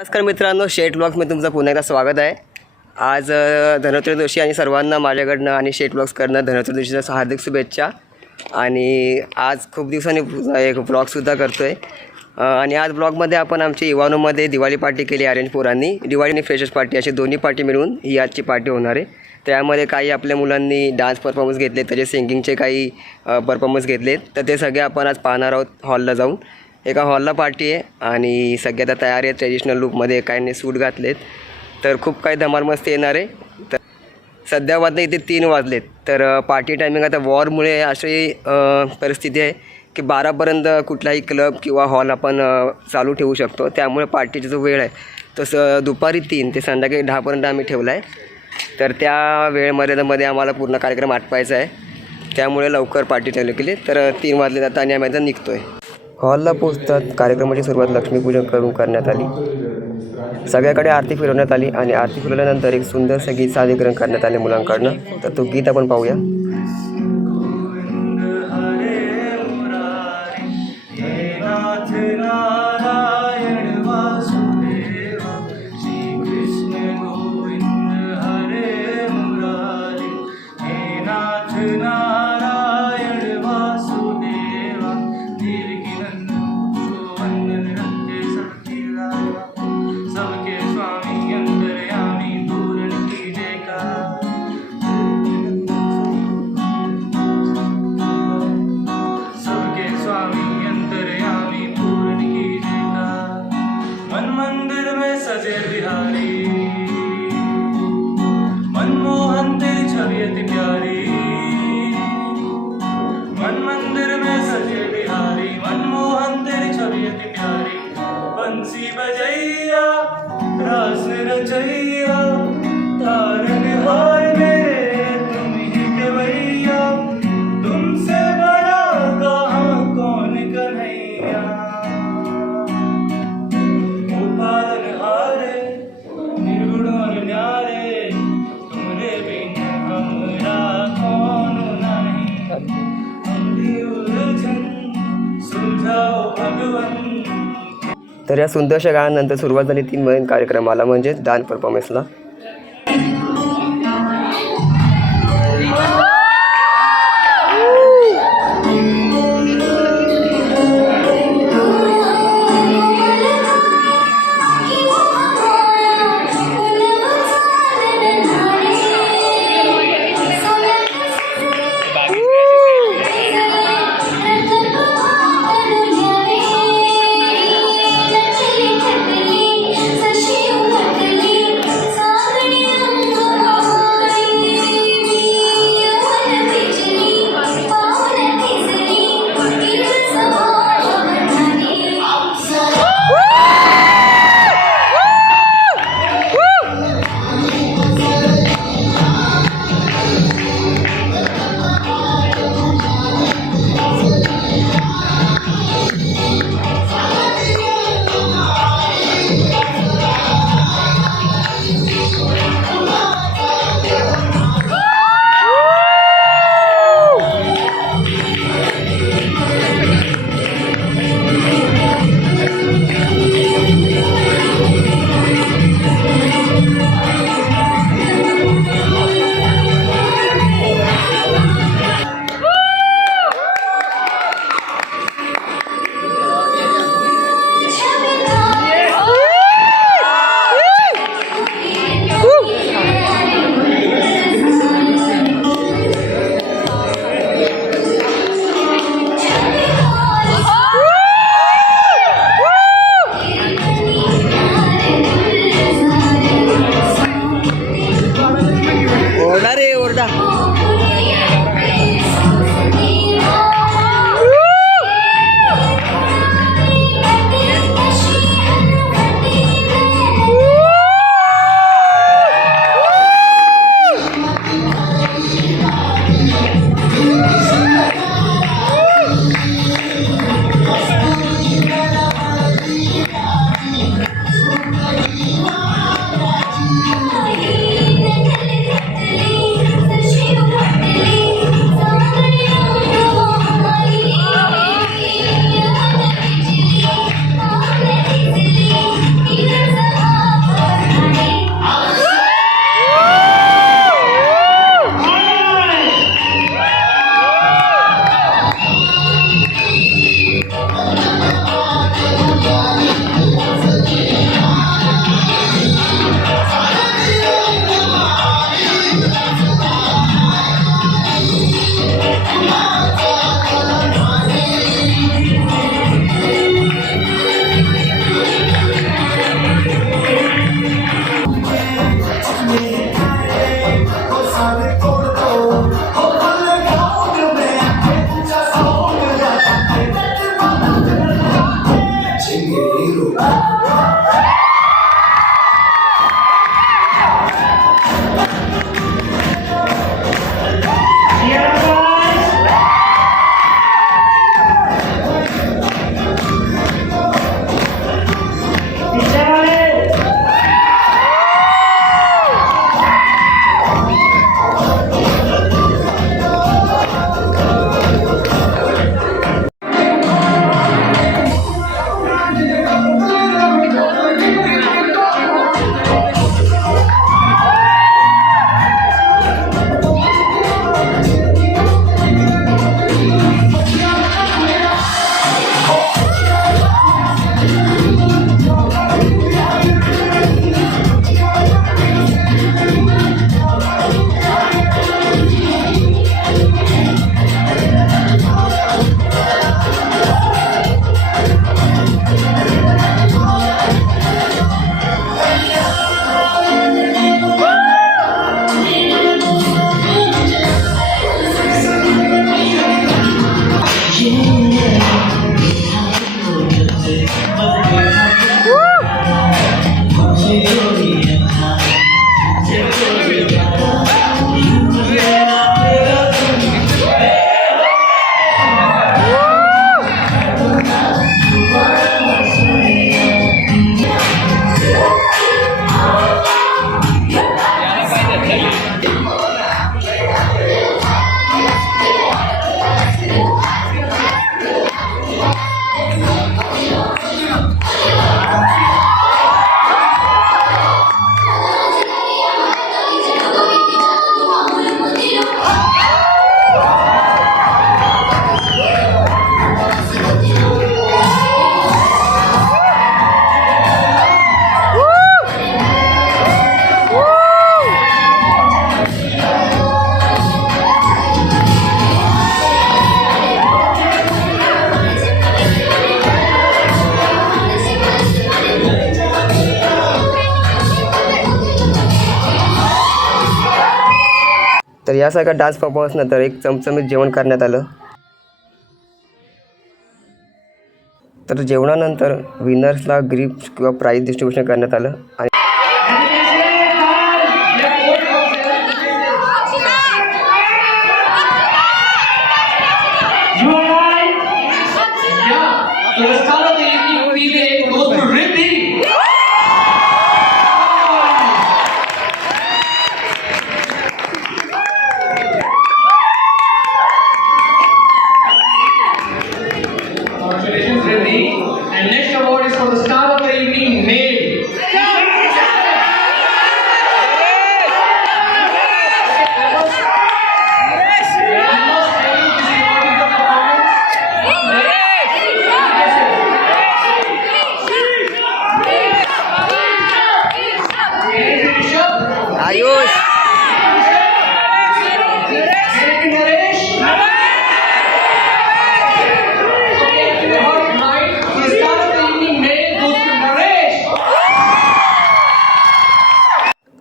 नमस्कार मित्रांनो शेट ब्लॉग्समध्ये तुमचं पुन्हा एकदा स्वागत आहे. आज धनत्रयोदशी आणि सर्वांना माझ्याकडनं आणि शेट ब्लॉग्स करणं धनत्रयोदशीच्या हार्दिक शुभेच्छा. आणि आज खूप दिवसांनी एक ब्लॉगसुद्धा करतो आहे आणि आज ब्लॉगमध्ये आपण आमच्या इवानोमध्ये दिवाळी पार्टी केली अरेंज पोरांनी. दिवाळी आणि फ्रेशर्स पार्टी अशी दोन्ही पार्टी मिळून ही आजची पार्टी होणार आहे. त्यामध्ये काही आपल्या मुलांनी डान्स परफॉर्मन्स घेतले त्याचे सिंगिंगचे काही परफॉर्मन्स घेतले तर ते सगळे आपण आज पाहणार आहोत हॉलला जाऊन. एका हॉलला पार्टी आहे आणि सगळ्या तर तयार आहे ट्रेडिशनल लुकमध्ये काहींनी सूट घातलेत. तर खूप काही धमालमस्ती येणार आहे. तर सध्या वाजले इथे तीन वाजलेत. तर पार्टी टायमिंग आता वॉरमुळे अशी परिस्थिती आहे की बारापर्यंत कुठलाही क्लब किंवा हॉल आपण चालू ठेवू शकतो. त्यामुळे पार्टीचा जो वेळ आहे तसं दुपारी तीन ते संध्याकाळी दहापर्यंत आम्ही ठेवला आहे तर त्या वेळमर्यादेमध्ये आम्हाला पूर्ण कार्यक्रम आटपायचा आहे. त्यामुळे लवकर पार्टी ठेवली केली तर तीन वाजले जातं आणि आम्ही आता निघतो आहे हॉलला पोचतात कार्यक्रमाची सुरुवात लक्ष्मीपूजन करून करण्यात आली. सगळ्याकडे आरती फिरवण्यात आली आणि आरती फिरवल्यानंतर एक सुंदर गीत सादरीकरण करण्यात आले मुलांकडनं. तर तो गीत आपण पाहूया. तर या सुंदरशा गाण्यानंतर सुरुवात झाली तीन मेन कार्यक्रमाला म्हणजेच डान्स परफॉर्मन्सला siya. तर यासारखा डान्स परफॉर्मन्स नंतर एक चमचमीत जेवण करण्यात आलं. तर जेवणानंतर विनर्सला ग्रीप्स किंवा प्राईज डिस्ट्रीब्युशन करण्यात आलं आणि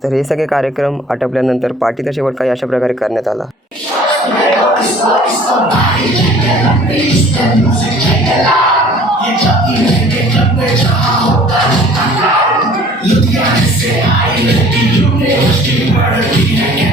तर हे सगळे कार्यक्रम आटपल्यानंतर पार्टीचा शेवट काही अशा प्रकारे करण्यात आला. तर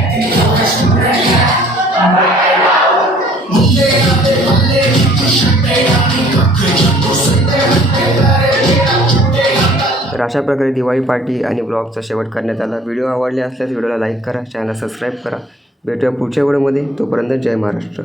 अशा प्रकारे दिवाळी पार्टी आणि ब्लॉगचा शेवट करण्यात आला. व्हिडिओ आवडले असल्यास व्हिडिओला लाईक करा चॅनल सबस्क्राईब करा. भेटूया पुढच्या व्हिडिओमध्ये. तोपर्यंत जय महाराष्ट्र.